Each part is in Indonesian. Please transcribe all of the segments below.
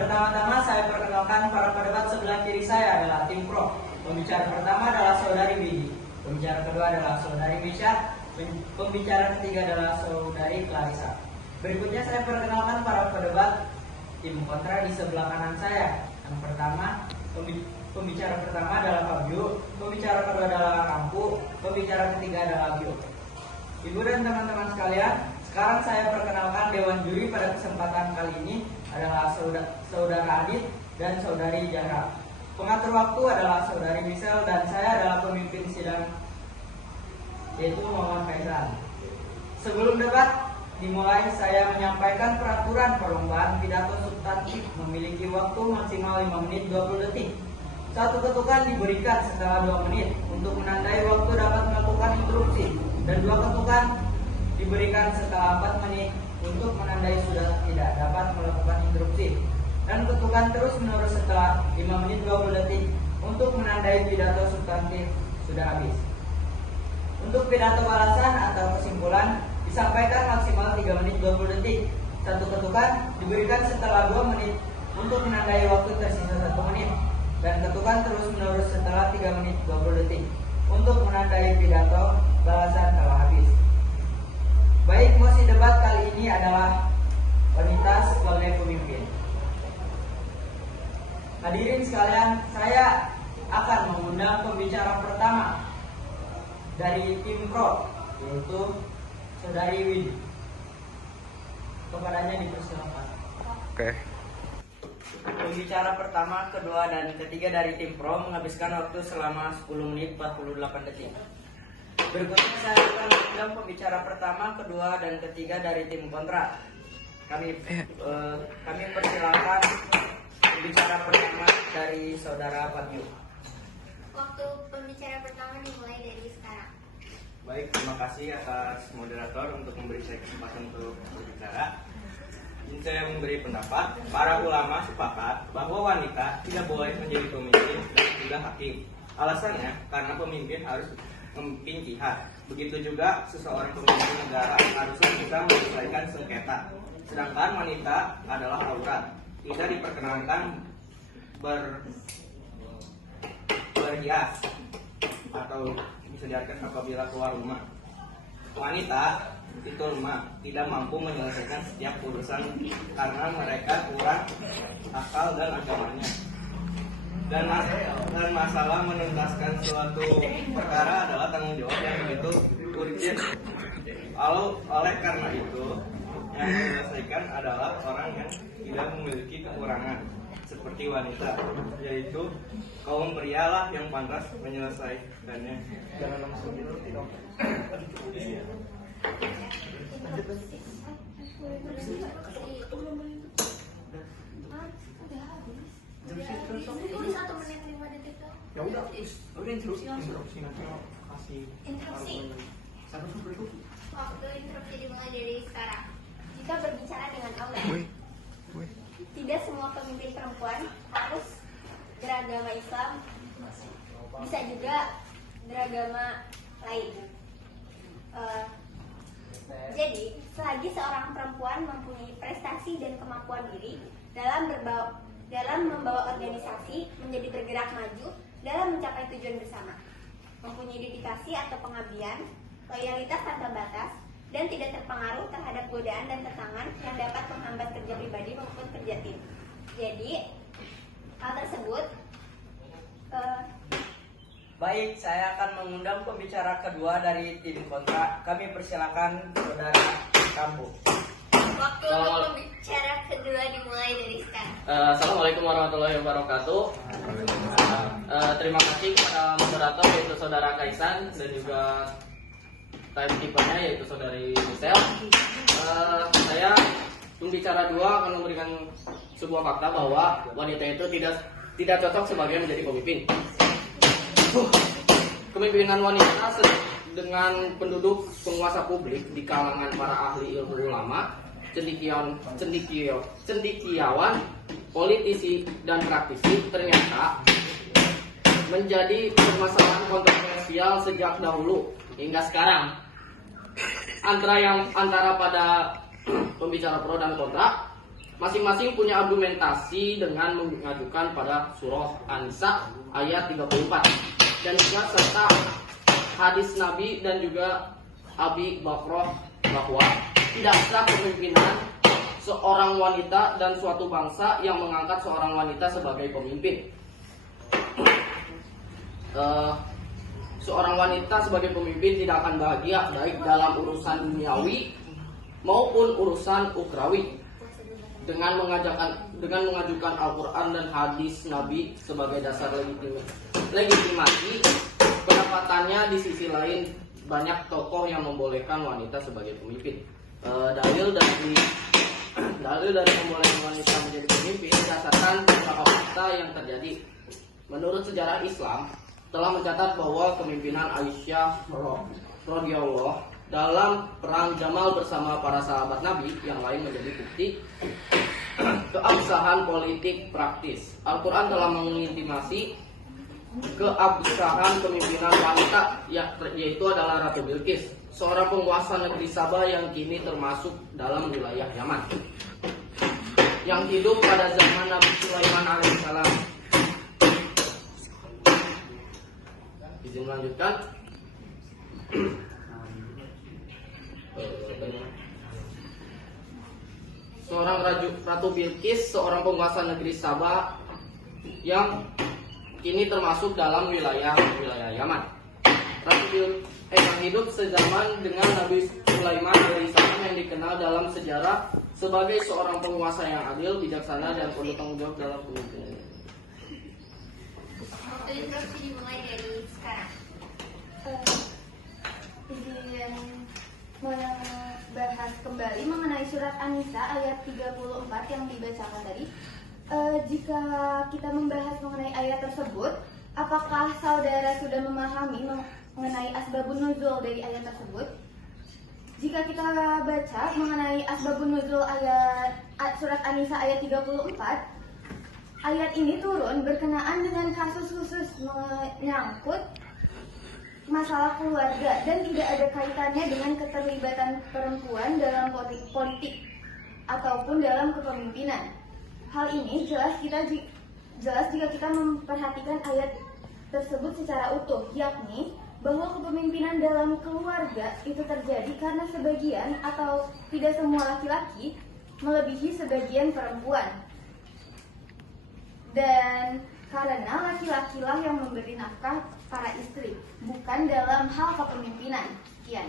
Pertama-tama saya perkenalkan para pedebat sebelah kiri saya adalah tim pro. Pembicara pertama adalah saudari Widi. Pembicara kedua adalah saudari Misha. Pembicara ketiga adalah saudari Clarissa. Berikutnya saya perkenalkan para pedebat tim kontra di sebelah kanan saya. Yang pertama, pembicara pertama adalah Fabio. Pembicara kedua adalah Kampu. Pembicara ketiga adalah Bio. Ibu dan teman-teman sekalian, sekarang saya perkenalkan Dewan Juri pada kesempatan kali ini adalah saudara Adit dan saudari Zahra. Pengatur waktu adalah saudari Michelle dan saya adalah pemimpin sidang, yaitu Muhammad Faisal. Sebelum debat dimulai, saya menyampaikan peraturan perlombaan pidato substantif memiliki waktu maksimal 5 menit 20 detik. Satu ketukan diberikan setelah 2 menit untuk menandai waktu dapat melakukan interupsi, dan 2 ketukan diberikan setelah 4 menit untuk menandai sudah tidak dapat melakukan interupsi, dan ketukan terus menerus setelah 5 menit 20 detik untuk menandai pidato substantif sudah habis. Untuk pidato balasan atau kesimpulan disampaikan maksimal 3 menit 20 detik. Satu ketukan diberikan setelah 2 menit untuk menandai waktu tersisa 1 menit, dan ketukan terus menerus setelah 3 menit 20 detik untuk menandai pidato balasan telah habis. Baik, mosi debat kali ini adalah wanita sebagai pemimpin. Hadirin sekalian, saya akan mengundang pembicara pertama dari tim pro, yaitu saudari Widi. Kepadanya dipersilakan. Oke. Pembicara pertama, kedua, dan ketiga dari tim pro menghabiskan waktu selama 10 menit 48 detik. Berikutnya saya akan mengundang pembicara pertama, kedua, dan ketiga dari tim kontra. Kami persilakan pembicara pertama dari saudara Fabio. Waktu pembicara pertama dimulai dari sekarang. Baik, terima kasih atas moderator untuk memberi saya kesempatan untuk berbicara. Ini saya memberi pendapat. Para ulama sepakat bahwa wanita tidak boleh menjadi pemimpin dan juga hakim. Alasannya karena pemimpin harus memimpin jihad. Begitu juga seseorang pemimpin negara harusnya bisa menyelesaikan sengketa. Sedangkan wanita adalah aurat, tidak diperkenankan berhias atau bisa diartikan apabila keluar rumah. Wanita itu lemah, tidak mampu menyelesaikan setiap urusan karena mereka kurang akal dan agamanya. Dan masalah menuntaskan suatu perkara adalah tanggung jawab yang begitu urgent. Oleh karena itu, yang menyelesaikan adalah orang yang tidak memiliki kekurangan seperti wanita, yaitu kaum prialah yang pantas menyelesaikannya. Jangan langsung gitu. Ini 1 menit 5 detik tuh. Ya udah interupsi nanti kasih Interupsi. Waktu interupsi dimulai dari sekarang. Jika berbicara dengan Allah, tidak semua pemimpin perempuan harus beragama Islam, bisa juga beragama lain. Jadi, selagi seorang perempuan mempunyai prestasi dan kemampuan diri dalam membawa organisasi menjadi bergerak maju dalam mencapai tujuan bersama, mempunyai dedikasi atau pengabdian, loyalitas tanpa batas, dan tidak terpengaruh terhadap godaan dan tentangan yang dapat menghambat kerja pribadi maupun kerja tim. Jadi, hal tersebut Baik, saya akan mengundang pembicara kedua dari tim kontra. Kami persilakan saudara Kampu. waktu untuk pembicara kedua dimulai dari sekarang. Assalamualaikum warahmatullahi wabarakatuh. Terima kasih kepada moderator yaitu saudara Kaisan dan juga timekeepernya yaitu saudari Michelle. Saya pembicara dua akan memberikan sebuah fakta bahwa wanita itu tidak cocok sebagai menjadi pemimpin. Kepemimpinan wanita dengan penduduk penguasa publik di kalangan para ahli ilmu ulama, cendekiawan, politisi, dan praktisi ternyata menjadi permasalahan kontroversial sejak dahulu hingga sekarang. Antara pada pembicara pro dan kontra, masing-masing punya argumentasi dengan mengajukan pada surah An-Nisa ayat 34 dan juga serta hadis Nabi dan juga Abi Bakrah bahwa tidak sah kepemimpinan seorang wanita dan suatu bangsa yang mengangkat seorang wanita sebagai pemimpin. Seorang wanita sebagai pemimpin tidak akan bahagia baik dalam urusan duniawi maupun urusan ukhrawi. Dengan mengajukan Al-Quran dan hadis Nabi sebagai dasar legitimasi, pendapatannya di sisi lain banyak tokoh yang membolehkan wanita sebagai pemimpin. Dalil dari membolehkan wanita menjadi pemimpin berdasarkan beberapa fakta yang terjadi. Menurut sejarah Islam telah mencatat bahwa kepemimpinan Aisyah radhiyallahu dalam perang Jamal bersama para sahabat Nabi yang lain menjadi bukti keabsahan politik praktis. Al-Quran telah mengintimasi keabsahan kepemimpinan wanita yaitu adalah Ratu Bilqis, seorang penguasa negeri Sabah yang kini termasuk dalam wilayah Yaman, yang hidup pada zaman Nabi Sulaiman alaihissalam. Izin melanjutkan. Seorang Ratu Bilqis, seorang penguasa negeri Sabah yang kini termasuk dalam wilayah Yaman. Ratu Bilqis yang hidup sezaman dengan Nabi Sulaiman alaihissalam yang dikenal dalam sejarah sebagai seorang penguasa yang adil, bijaksana dan penuh tanggung jawab dalam kepemimpinannya. Instruksi dimulai dari sekarang. Izin membahas kembali mengenai surat An-Nisa ayat 34 yang dibacakan tadi. Jika kita membahas mengenai ayat tersebut, apakah saudara sudah memahami mengenai asbabun nuzul dari ayat tersebut? Jika kita baca mengenai asbabun nuzul ayat surat An-Nisa ayat 34, ayat ini turun berkenaan dengan kasus khusus menyangkut masalah keluarga dan tidak ada kaitannya dengan keterlibatan perempuan dalam politik ataupun dalam kepemimpinan. Hal ini jelas jika kita memperhatikan ayat tersebut secara utuh, yakni bahwa kepemimpinan dalam keluarga itu terjadi karena sebagian atau tidak semua laki-laki melebihi sebagian perempuan. Dan karena laki-lakilah yang memberi nafkah para istri, bukan dalam hal kepemimpinan. Sekian.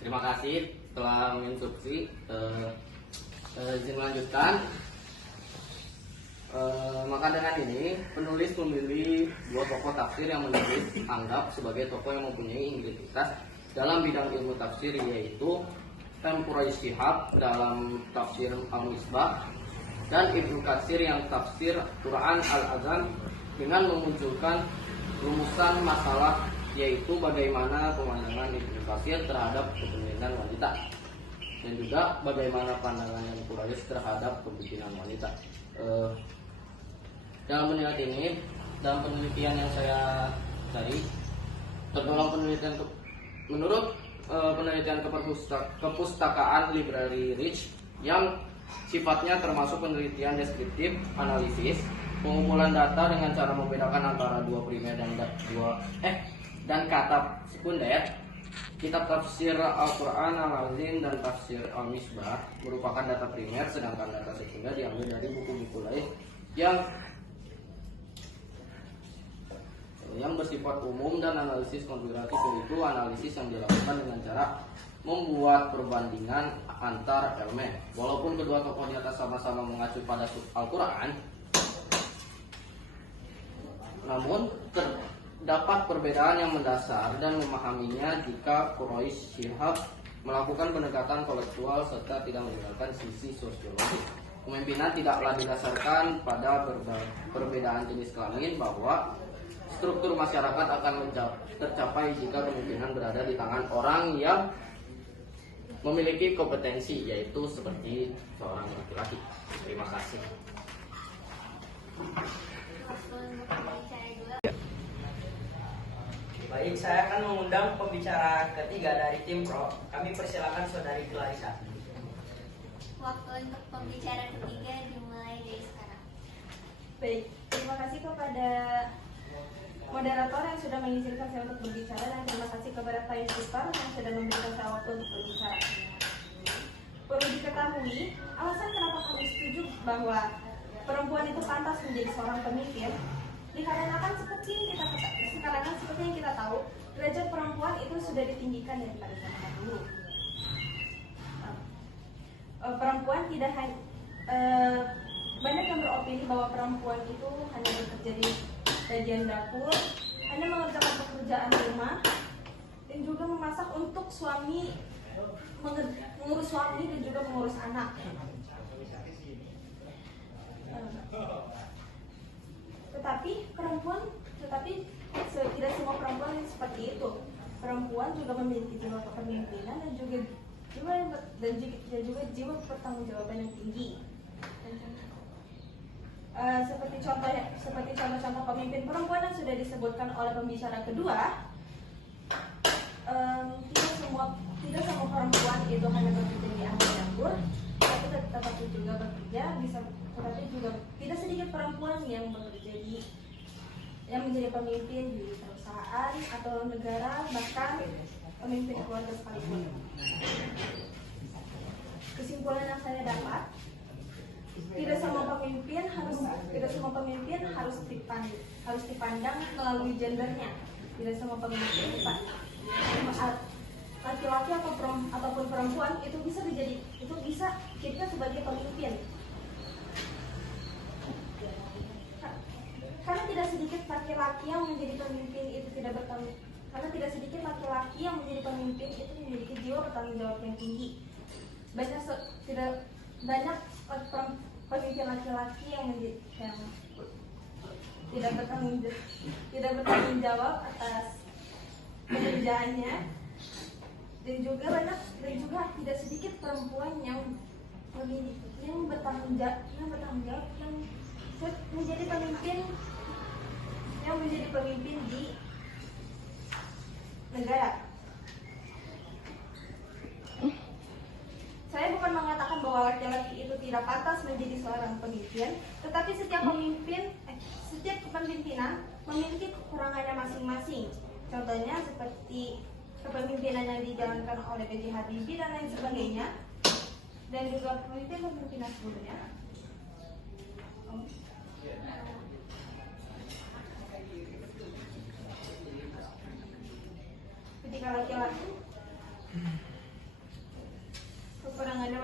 Terima kasih telah menginstruksi. Izin melanjutkan. Maka dengan ini penulis memilih dua tokoh tafsir yang menulis anggap sebagai tokoh yang mempunyai integritas dalam bidang ilmu tafsir, yaitu Quraish Shihab dalam tafsir Al-Misbah dan Ibnu Katsir yang tafsir Quran Al-Azam dengan memunculkan rumusan masalah, yaitu bagaimana pemandangan Ibnu Katsir terhadap kepemimpinan wanita dan juga bagaimana pandangan yang Quraisy terhadap kepemimpinan wanita. Dalam penelitian yang saya cari, tergolong penelitian menurut penelitian kepustakaan Library Rich yang sifatnya termasuk penelitian deskriptif, analisis, pengumpulan data dengan cara membedakan antara dua primer dan kata sekunder. Kitab tafsir Al-Quran Al-Azim dan tafsir Al-Misbah merupakan data primer, sedangkan data sekunder diambil dari buku-buku lain yang bersifat umum dan analisis konspiratif, yaitu analisis yang dilakukan dengan cara membuat perbandingan antar elemen. Walaupun kedua tokoh di atas sama-sama mengacu pada Al-Quran, namun terdapat perbedaan yang mendasar dan memahaminya jika Quraish Shihab melakukan pendekatan kolektual serta tidak meninggalkan sisi sosiologis. Kepemimpinan tidaklah didasarkan pada perbedaan jenis kelamin, bahwa struktur masyarakat akan tercapai jika kepemimpinan berada di tangan orang yang memiliki kompetensi, yaitu seperti seorang laki-laki. Terima kasih. Waktu untuk pembicara dua. Baik, saya akan mengundang pembicara ketiga dari tim Pro. Kami persilakan Saudari Clarissa. Waktu untuk pembicara ketiga dimulai dari sekarang. Baik, terima kasih kepada moderator yang sudah mengizinkan saya untuk berbicara, dan terima kasih kepada Pak Yusufar yang sudah memberikan saya waktu untuk berbicara. Perlu diketahui, alasan kenapa kami setuju bahwa perempuan itu pantas menjadi seorang pemimpin dikarenakan seperti yang kita tahu, derajat perempuan itu sudah ditinggikan daripada zaman dahulu. Perempuan tidak hanya banyak yang beropini bahwa perempuan itu hanya bekerja di bagian dapur, hanya mengerjakan pekerjaan rumah, dan juga memasak untuk suami, mengurus suami dan juga mengurus anak. Tetapi tidak semua perempuan seperti itu. Perempuan juga memiliki jiwa kepemimpinan dan juga jiwa pertanggungjawaban yang tinggi. Seperti contoh-contoh pemimpin perempuan yang sudah disebutkan oleh pembicara kedua, tidak semua perempuan itu hanya bekerja di area dapur, tetapi juga bekerja tetapi juga tidak sedikit perempuan yang menjadi pemimpin di perusahaan atau negara, bahkan pemimpin keluarga sekalipun. Kesimpulan yang saya dapat, tidak semua pemimpin harus dipandang melalui gendernya. Tidak semua pemimpin, laki-laki ataupun perempuan itu bisa kita sebagai pemimpin. Karena tidak sedikit laki-laki yang menjadi pemimpin itu memiliki jiwa bertanggung jawab yang tinggi. Banyak pemimpin laki-laki yang tidak bertanggung jawab atas pekerjaannya, dan juga tidak sedikit perempuan yang bertanggung jawab yang menjadi pemimpin di negara. Saya bukan mengatakan bahwa laki-laki itu tidak pantas menjadi seorang pemimpin, tetapi setiap kepemimpinan memiliki kekurangannya masing-masing. Contohnya seperti kepemimpinan yang dijalankan oleh B.J. Habibie dan lain sebagainya, dan juga pemimpinan sebelumnya. Ketika laki-laki kekurangannya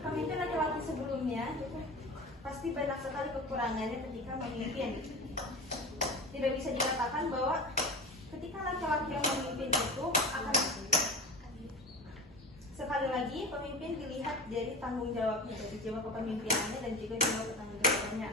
pemimpin laki-laki sebelumnya pasti banyak sekali kekurangannya ketika memimpin. Tidak bisa dikatakan bahwa ketika laki-laki yang memimpin itu akan, sekali lagi, pemimpin dilihat dari tanggung jawabnya, dari jiwa kepemimpinannya dan juga jiwa bertanggung jawabannya.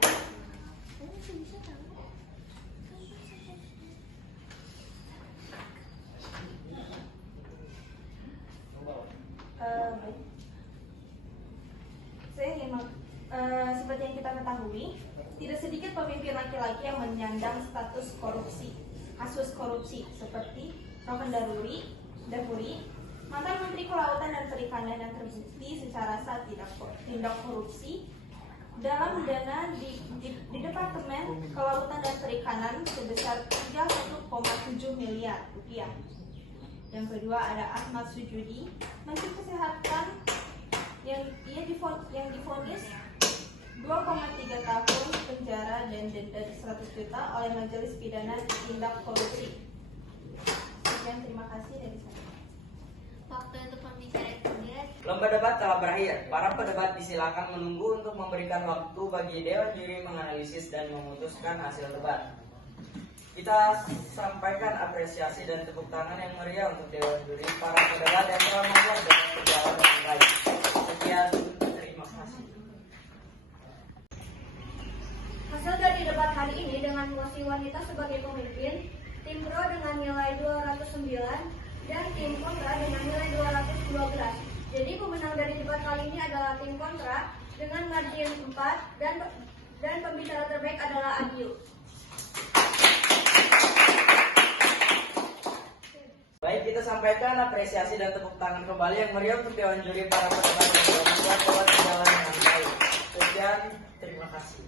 Seperti yang kita ketahui, tidak sedikit pemimpin laki-laki yang menyandang status korupsi, kasus korupsi seperti Rokan Dahuri, mantan Menteri Kelautan dan Perikanan yang terbukti secara sah tindak korupsi dalam dana di Departemen Kelautan dan Perikanan sebesar 31,7 miliar rupiah. Yang kedua ada Ahmad Sujudi, Menteri Kesehatan yang divonis 2,3 tahun penjara dan denda 100 juta oleh Majelis Pidana Tindak Korupsi. Sekian, terima kasih dari saya. Waktu untuk pembicara ketiga. Lomba debat telah berakhir. Para pedebat disilakan menunggu untuk memberikan waktu bagi dewan juri menganalisis dan memutuskan hasil debat. Kita sampaikan apresiasi dan tepuk tangan yang meriah untuk dewan juri para pedebat yang telah membuat debat berjalan dengan baik. Sekian, terima kasih. Hasil dari debat hari ini dengan posisi wanita sebagai pemimpin tim pro dengan nilai 209, dan tim kontra dengan nilai 212. Jadi pemenang dari debat kali ini adalah tim kontra dengan margin 4 dan pembicara terbaik adalah Abiu. Baik, kita sampaikan apresiasi dan tepuk tangan kembali yang meriah untuk Dewan Juri para peserta yang telah membuat berjalan dengan baik. Sekian, terima kasih.